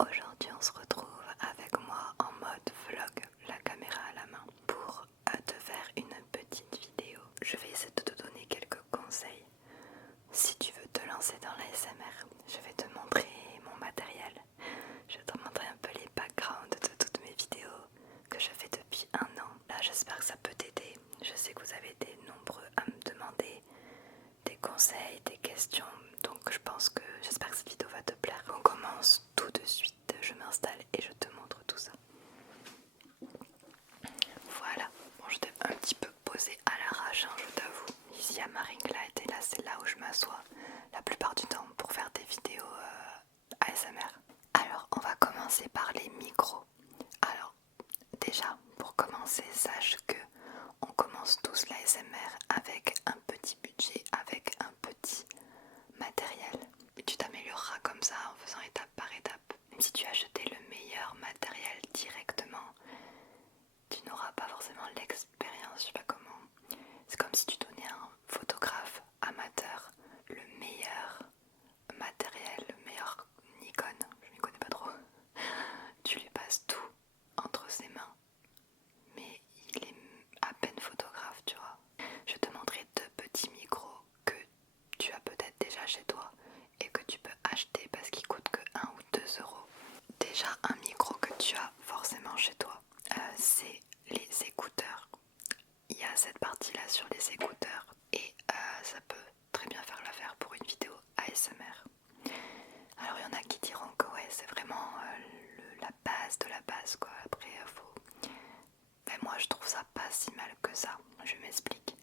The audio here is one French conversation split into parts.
Aujourd'hui on se retrouve avec moi en mode vlog, la caméra à la main, pour te faire une petite vidéo. Je vais essayer de te donner quelques conseils. Si tu veux te lancer dans l'ASMR, je vais te montrer mon matériel. Je vais te montrer un peu les backgrounds de toutes mes vidéos que je fais depuis un an. Là j'espère que ça peut t'aider. Je sais que vous avez été nombreux à me demander des conseils, des questions. Donc j'espère que cette vidéo va te plaire. On commence tout de suite, je m'installe et je te montre tout ça. Voilà, bon je t'ai un petit peu posé à l'arrache, hein, je t'avoue. Ici à ma ring light et là c'est là où je m'assois la plupart du temps pour faire des vidéos ASMR. Alors on va commencer par les micros. Alors déjà pour commencer sache que on commence tous l'ASMR avec un petit budget, avec un petit matériel. Et tu t'amélioreras comme ça en faisant étape par étape. Même si tu as acheté le meilleur matériel directement, tu n'auras pas forcément l'expérience, je sais pas comment. C'est comme si tu donnais à un photographe amateur le meilleur matériel, le meilleur Nikon, je m'y connais pas trop. Tu lui passes tout entre ses mains, mais il est à peine photographe, tu vois. Je vais te montrer deux petits micros que tu as peut-être déjà chez toi et que tu peux acheter parce qu'ils coûtent que 1 ou 2 euros. Déjà un micro que tu as forcément chez toi, c'est les écouteurs. Il y a cette partie là sur les écouteurs et ça peut très bien faire l'affaire pour une vidéo ASMR. Alors il y en a qui diront que ouais c'est vraiment la base de la base quoi. Après faut... Mais moi je trouve ça pas si mal que ça. Je m'explique.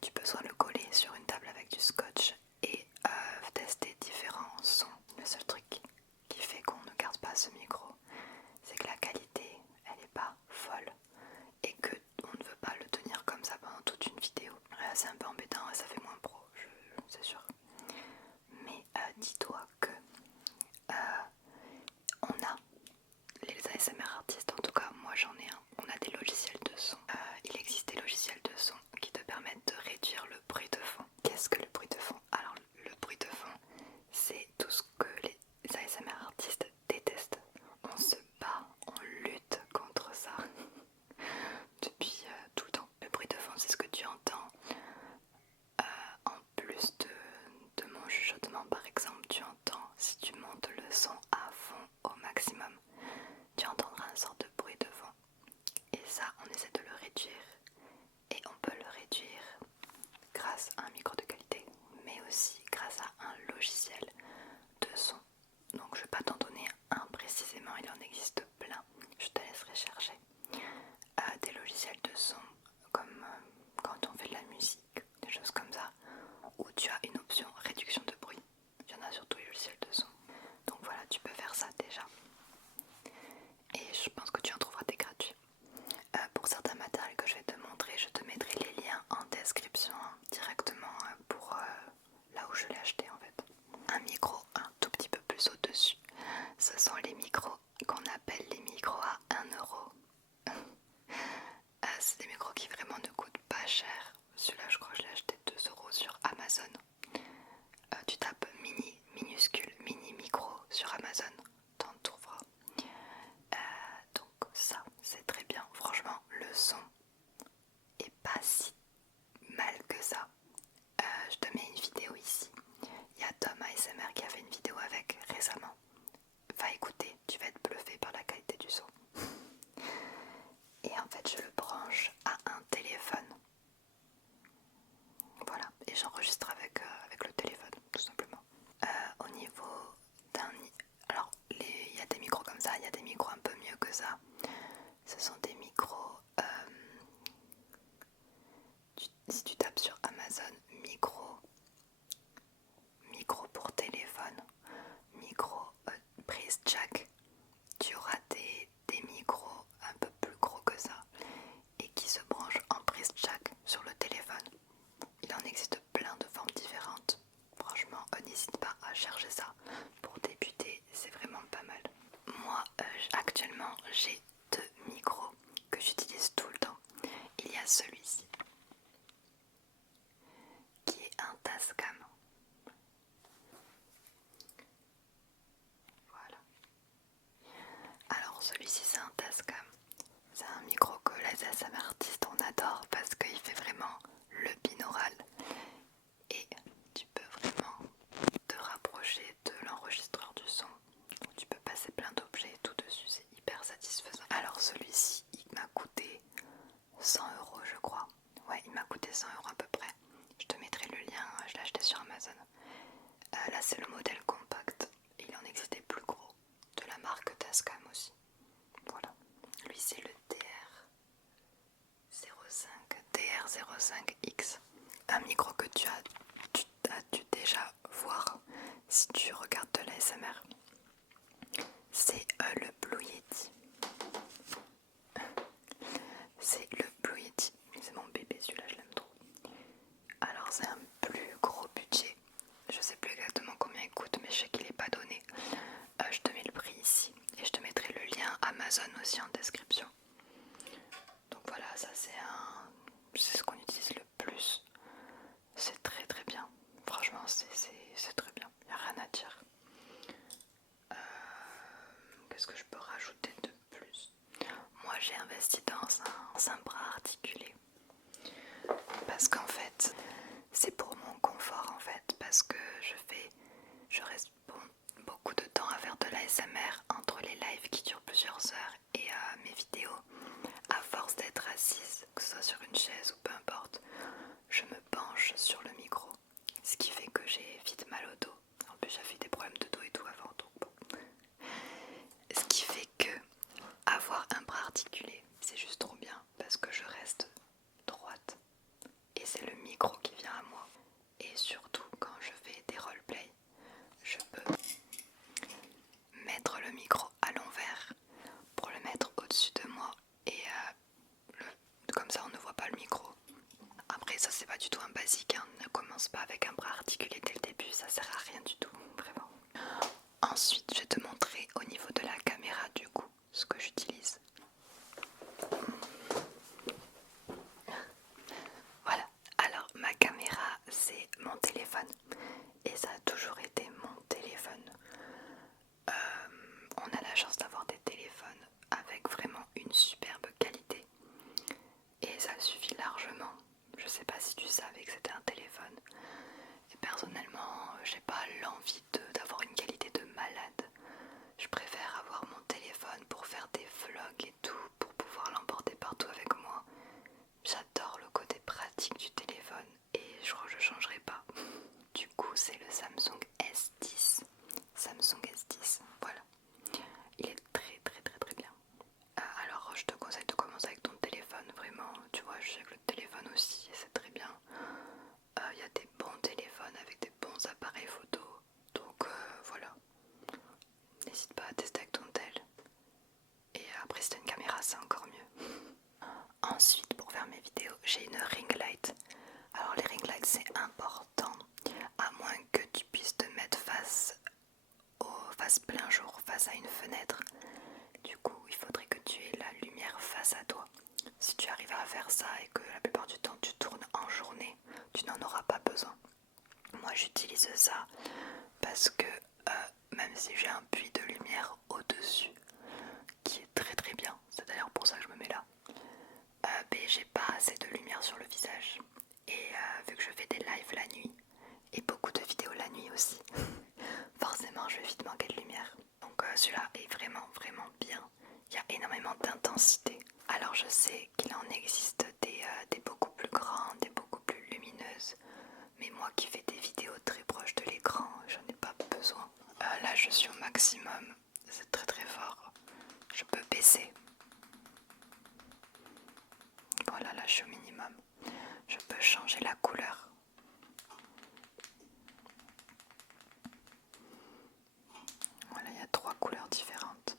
Tu peux soit le coller sur une table avec du scotch et tester différents sons. Le seul truc qui fait qu'on ne garde pas ce micro, c'est que la qualité elle est pas folle et que on ne veut pas le tenir comme ça pendant toute une vidéo. C'est un peu embêtant et ça fait moins pro, c'est sûr. Mais dis-toi que on a les ASMR artistes, en tout cas moi j'en ai un, on a des logiciels de son. Il existe des logiciels de son qui te permettent de réduire le bruit de fond. Qu'est-ce que le bruit de fond? Alors le bruit de fond, c'est tout ce que les ASMR artistes détestent. On se bat, on lutte contre ça depuis tout le temps. Le bruit de fond, c'est ce que tu entends en plus de mon chuchotement par exemple. Tu entends, si tu montes le son à fond au maximum, tu entendras une sorte de bruit de fond. Et ça, on essaie de le réduire. Et on peut le réduire grâce à un micro de qualité, mais aussi grâce à un logiciel de son. Donc je ne vais pas t'en donner un précisément, il en existe plein. Je te laisserai chercher. Des logiciels de son comme quand on fait de la musique, des choses comme ça, où tu as une option réduction de bruit. Il y en a sur tous les logiciels de son. Donc voilà, tu peux faire ça déjà. Et je pense que tu en trouveras des gratuits. Pour certains matériels que je vais te montrer, je te mettrai les liens en description directement pour là où je l'ai acheté en fait. Un micro un tout petit peu plus au-dessus, ce sont les micros qu'on appelle les micros à 1 euro. C'est des micros qui vraiment ne coûtent pas cher. Celui-là je crois que je l'ai acheté 2 euros sur Amazon. Tu tapes mini, minuscule, mini micro sur Amazon, t'en trouveras. Donc ça c'est très bien, franchement le son est pas si mal que ça. Je te mets une vidéo ici, il y a Tom ASMR qui a fait une vidéo avec récemment. Va écouter, tu vas être bluffé par la qualité du son. Et en fait je le branche à un téléphone. Voilà, et j'enregistre avec le téléphone tout simplement. Au niveau d'un... Alors il y a des micros comme ça, il y a des micros un peu mieux que ça. Ce sont des micros... si tu tapes sur Amazon, micro pour téléphone, micro prise jack, tu auras des micros un peu plus gros que ça et qui se branchent en prise jack sur le téléphone. Il en existe plein de formes différentes. Franchement, n'hésite pas à chercher ça. Pour débuter, c'est vraiment pas mal. Moi, actuellement, j'ai 2 micros que j'utilise tout le temps. Il y a celui-ci, qui est un Tascam. Voilà. Tascam. C'est un micro que les ASMR artistes on adore parce qu'il fait vraiment le binaural et tu peux vraiment te rapprocher de l'enregistreur du son. Donc tu peux passer plein d'objets et tout dessus, c'est hyper satisfaisant. Alors celui-ci il m'a coûté 100 € je crois. Ouais, il m'a coûté 100 € à peu près. Je te mettrai le lien, je l'ai acheté sur Amazon. Là c'est le modèle compact et il en existait plus gros de la marque Tascam aussi. Voilà, lui c'est le DR05X, un micro que tu as dû déjà voir si tu regardes de l'ASMR. C'est le Blue Yeti. C'est le Blue Yeti. C'est mon bébé, celui-là, je l'aime trop. Alors, c'est un plus gros budget. Je sais plus exactement combien il coûte, mais je sais qu'il n'est pas donné. Je te mets le prix ici et je te mettrai le lien Amazon aussi en description. Donc voilà, ça c'est ce qu'on utilise le plus. C'est très très bien. Franchement, c'est très bien. Il n'y a rien à dire. Qu'est-ce que je peux rajouter de plus? Moi j'ai investi dans un bras articulé parce qu'en fait c'est pour mon confort en fait, parce que je reste beaucoup de temps à faire de l'ASMR entre les lives qui durent plusieurs heures et mes vidéos. À force d'être assise, que ce soit sur une chaise ou peu importe, je me penche sur le micro, ce qui fait que j'ai vite mal au dos. En plus j'avais des problèmes de dos et tout avant, donc bon. Ce qui fait que avoir un bras articulé, c'est juste trop bien parce que je reste droite et c'est le micro qui vient à moi. Et surtout quand je fais des roleplays, je peux mettre le micro à l'envers pour le mettre au-dessus de moi et comme ça on ne voit pas le micro. Après ça c'est pas du tout un basique, hein. Ne commence pas avec un bras articulé dès le début, ça sert à rien du tout, vraiment. Ensuite je vais te montrer au niveau de la caméra du coup ce que j'utilise. Voilà, alors ma caméra c'est mon téléphone et ça a toujours été mon téléphone. On a la chance d'avoir des téléphones avec vraiment une superbe qualité et ça suffit largement. Je sais pas si tu savais que c'était un téléphone et personnellement j'ai pas l'envie d'avoir une qualité de malade. Je préfère avoir mon téléphone pour faire des vlogs et tout, pour pouvoir l'emporter partout avec moi. J'adore le côté pratique du téléphone et je crois que je changerai pas. Du coup c'est le Samsung S10. Samsung S10, voilà. Il est très très très très bien. Alors je te conseille de commencer avec ton téléphone, vraiment. Tu vois, je sais que le téléphone aussi, c'est très bien. Il y a des bons téléphones avec des bons appareils photo. Donc voilà. N'hésite pas à tester avec ton tel. Et après si t'as une caméra c'est encore mieux. Ensuite pour faire mes vidéos j'ai une ring light. Alors les ring lights c'est important, à moins que tu puisses te mettre face plein jour, face à une fenêtre. Du coup il faudrait que tu aies la lumière face à toi. Si tu arrives à faire ça et que la plupart du temps tu tournes en journée, tu n'en auras pas besoin. Moi j'utilise ça parce que même si j'ai un puits de lumière au-dessus qui est très très bien, c'est d'ailleurs pour ça que je me mets là, j'ai pas assez de lumière sur le visage et vu que je fais des lives la nuit et beaucoup de vidéos la nuit aussi, forcément je vais vite manquer de lumière. Donc celui-là est vraiment vraiment bien, il y a énormément d'intensité. Alors je sais qu'il en existe des beaucoup plus grandes, des beaucoup plus lumineuses, mais moi qui fais des vidéos très proches de l'écran, j'en ai pas besoin. Là je suis au maximum, c'est très très fort, je peux baisser. Voilà, là je suis au minimum. Je peux changer la couleur. Voilà, il y a 3 couleurs différentes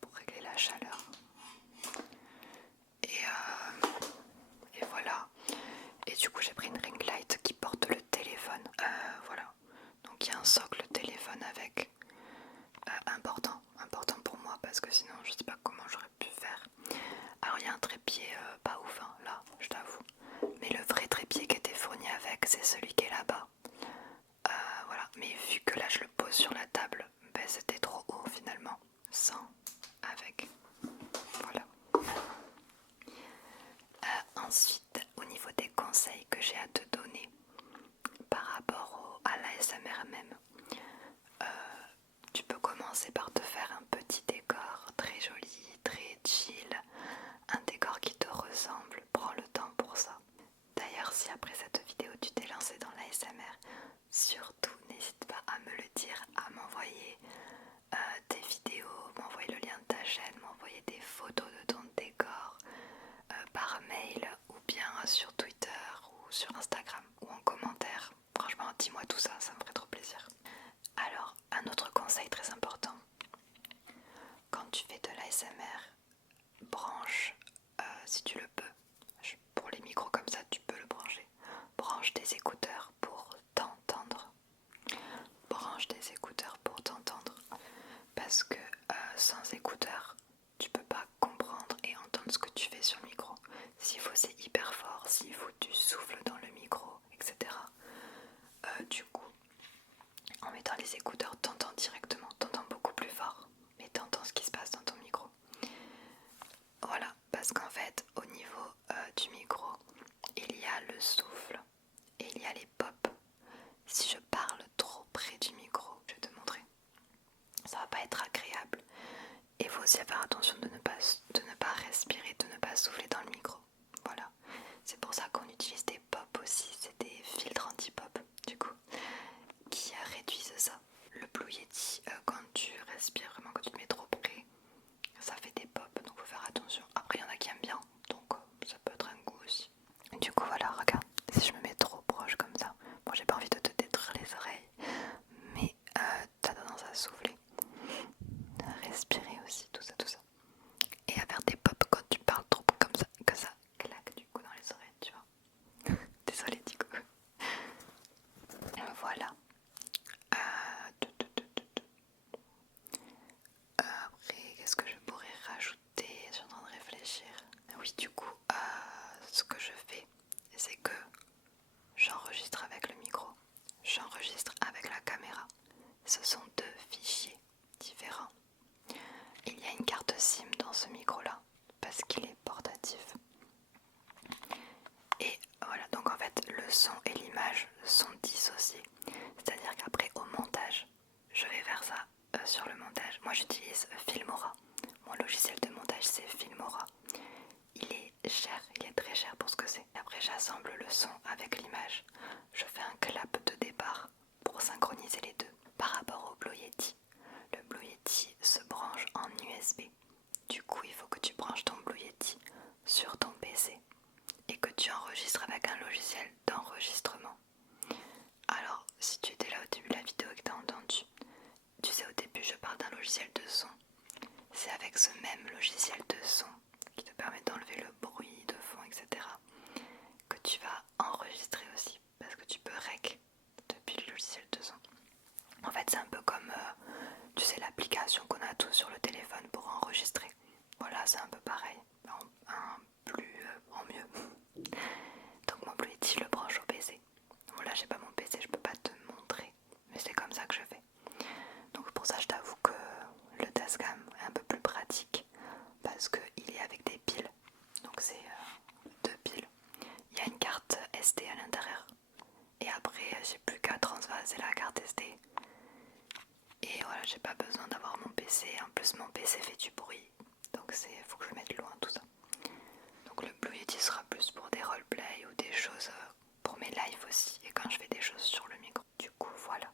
pour régler la chaleur. Et voilà. Et du coup j'ai pris une ring light qui porte le téléphone. Voilà. Donc il y a un socle téléphone avec. Important pour moi parce que sinon je sais pas comment j'aurais pu faire. Alors il y a un trépied pas ouf hein, là, je t'avoue. Mais le vrai trépied qui était fourni avec, c'est celui qui est là-bas. Voilà, mais vu que là je le pose sur la table, ben, c'était trop haut finalement. Sans, avec. ASMR, branche, si tu le peux, pour les micros comme ça tu peux le brancher, branche des écouteurs pour t'entendre, branche des écouteurs pour t'entendre, parce que sans écouteurs tu peux pas comprendre et entendre ce que tu fais sur le micro. S'il faut c'est hyper fort, s'il faut tu souffles dans le micro, etc. Du coup, en mettant les écouteurs, t'entends directement, t'entends beaucoup plus fort, mais t'entends ce qui se passe dans ton micro. Voilà, parce qu'en fait, au niveau du micro, il y a le souffle et il y a les pops. Si je parle trop près du micro, je vais te montrer, ça va pas être agréable. Et il faut aussi faire attention de ne pas respirer, de ne pas souffler dans le micro. Voilà, c'est pour ça qu'on utilise des pops aussi, c'est des filtres anti-pop du coup, qui réduisent ça. Le Blue Yeti, quand tu respires vraiment, quand tu te mets trop près, ça fait des pops, donc faut faire attention. Après il y en a qui aiment bien, donc ça peut être un goût aussi. Du coup voilà, regarde, si je me mets trop proche comme ça, bon j'ai pas envie de te détruire les oreilles, mais t'as tendance à souffler, à respirer aussi, tout ça, et à faire des pops quand tu parles trop comme ça, que ça claque du coup dans les oreilles, tu vois. Désolée du coup. Voilà. Après, qu'est-ce que je pourrais rajouter? Je suis en train de réfléchir. Oui, du coup, ce que je fais, c'est que j'enregistre avec le micro, j'enregistre avec la caméra. Ce sont deux fichiers différents. Il y a une carte SIM dans ce micro-là, parce qu'il est portatif. Et voilà, donc en fait, le son et l'image sont dissociés. C'est-à-dire qu'après, au montage, je vais faire ça sur le montage. Moi, j'utilise Filmora. Mon logiciel de montage, c'est Filmora. Il est cher, il est très cher pour ce que c'est. Après, j'assemble le son avec l'image. Je fais un clap de départ pour synchroniser les deux. Par rapport au Blue Yeti, le Blue Yeti se branche en USB. Du coup, il faut que tu branches ton Blue Yeti sur ton PC et que tu enregistres avec un logiciel d'enregistrement. Alors, si tu étais là au début de la vidéo et que tu as entendu, tu sais, au début, je parle d'un logiciel de son. C'est avec ce même logiciel de son qui te permet d'enlever le bruit de fond, etc., que tu vas enregistrer aussi, parce que tu peux rec depuis le logiciel de son. En fait, c'est un peu comme, tu sais, l'application qu'on a tous sur le téléphone pour enregistrer. Voilà, c'est un peu pareil, en mieux. Donc mon Blue Yeti, je le branche au PC. Bon, là, j'ai pas mon PC, je peux pas te montrer, mais c'est comme ça que je fais. Donc pour ça, je t'avoue que le Tascam est un peu plus pratique parce qu'il est avec des piles. Donc c'est deux piles. Il y a une carte SD à l'intérieur. Et après, j'ai plus qu'à transvaser la carte SD. Et voilà, j'ai pas besoin d'avoir mon PC. En plus, mon PC fait du bruit. Donc faut que je le mette loin, tout ça. Donc le Blue Yeti sera plus pour des roleplay ou des choses pour mes lives aussi. Et quand je fais des choses sur le micro. Du coup, voilà.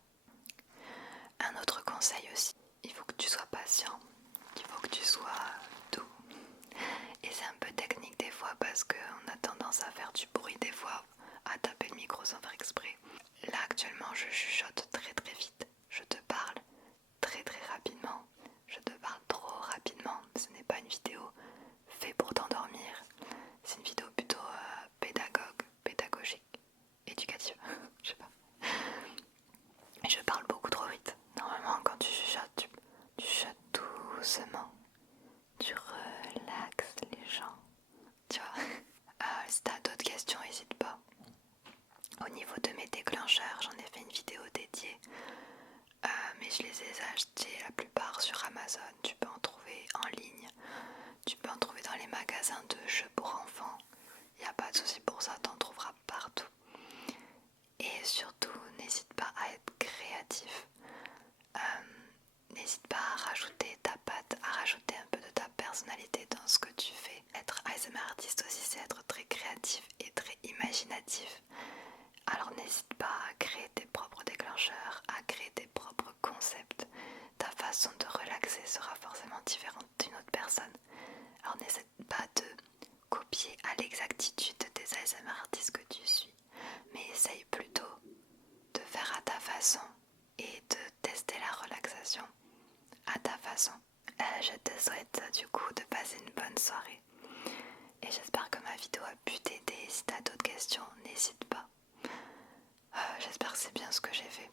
Un autre conseil aussi, il faut que tu sois patient, il faut que tu sois doux. Et c'est un peu technique des fois parce qu'on a tendance à faire du bruit des fois, à taper le micro sans faire exprès. Là actuellement je chuchote très très vite, je te parle très très rapidement, je te parle trop rapidement. Ce n'est pas une vidéo faite pour t'endormir, c'est une vidéo plutôt pédagogique, éducative, je sais pas. Mais je parle beaucoup trop vite. Normalement, quand tu chuchotes, tu chuchotes doucement. Tu relaxes les gens. Tu vois. Si t'as d'autres questions, n'hésite pas. Au niveau de mes déclencheurs, j'en ai fait une vidéo dédiée. Mais je les ai achetés la plupart sur Amazon. Tu peux en trouver en ligne. Tu peux en trouver dans les magasins de jeux pour enfants. Il n'y a pas de souci pour ça, t'en trouveras partout. Et surtout, n'hésite pas à être créatif. N'hésite pas à rajouter ta patte, à rajouter un peu de ta personnalité dans ce que tu fais. Être ASMR artiste aussi, c'est être très créatif et très imaginatif. Alors n'hésite pas à créer tes propres déclencheurs, à créer tes propres concepts. Ta façon de relaxer sera forcément différente d'une autre personne. Alors n'hésite pas de copier à l'exactitude des ASMR artistes que tu suis, mais essaye plutôt de faire à ta façon et de tester la relaxation à ta façon. souhaite du coup de passer une bonne soirée. Et j'espère que ma vidéo a pu t'aider. Si t'as d'autres questions, n'hésite pas. J'espère que c'est bien ce que j'ai fait.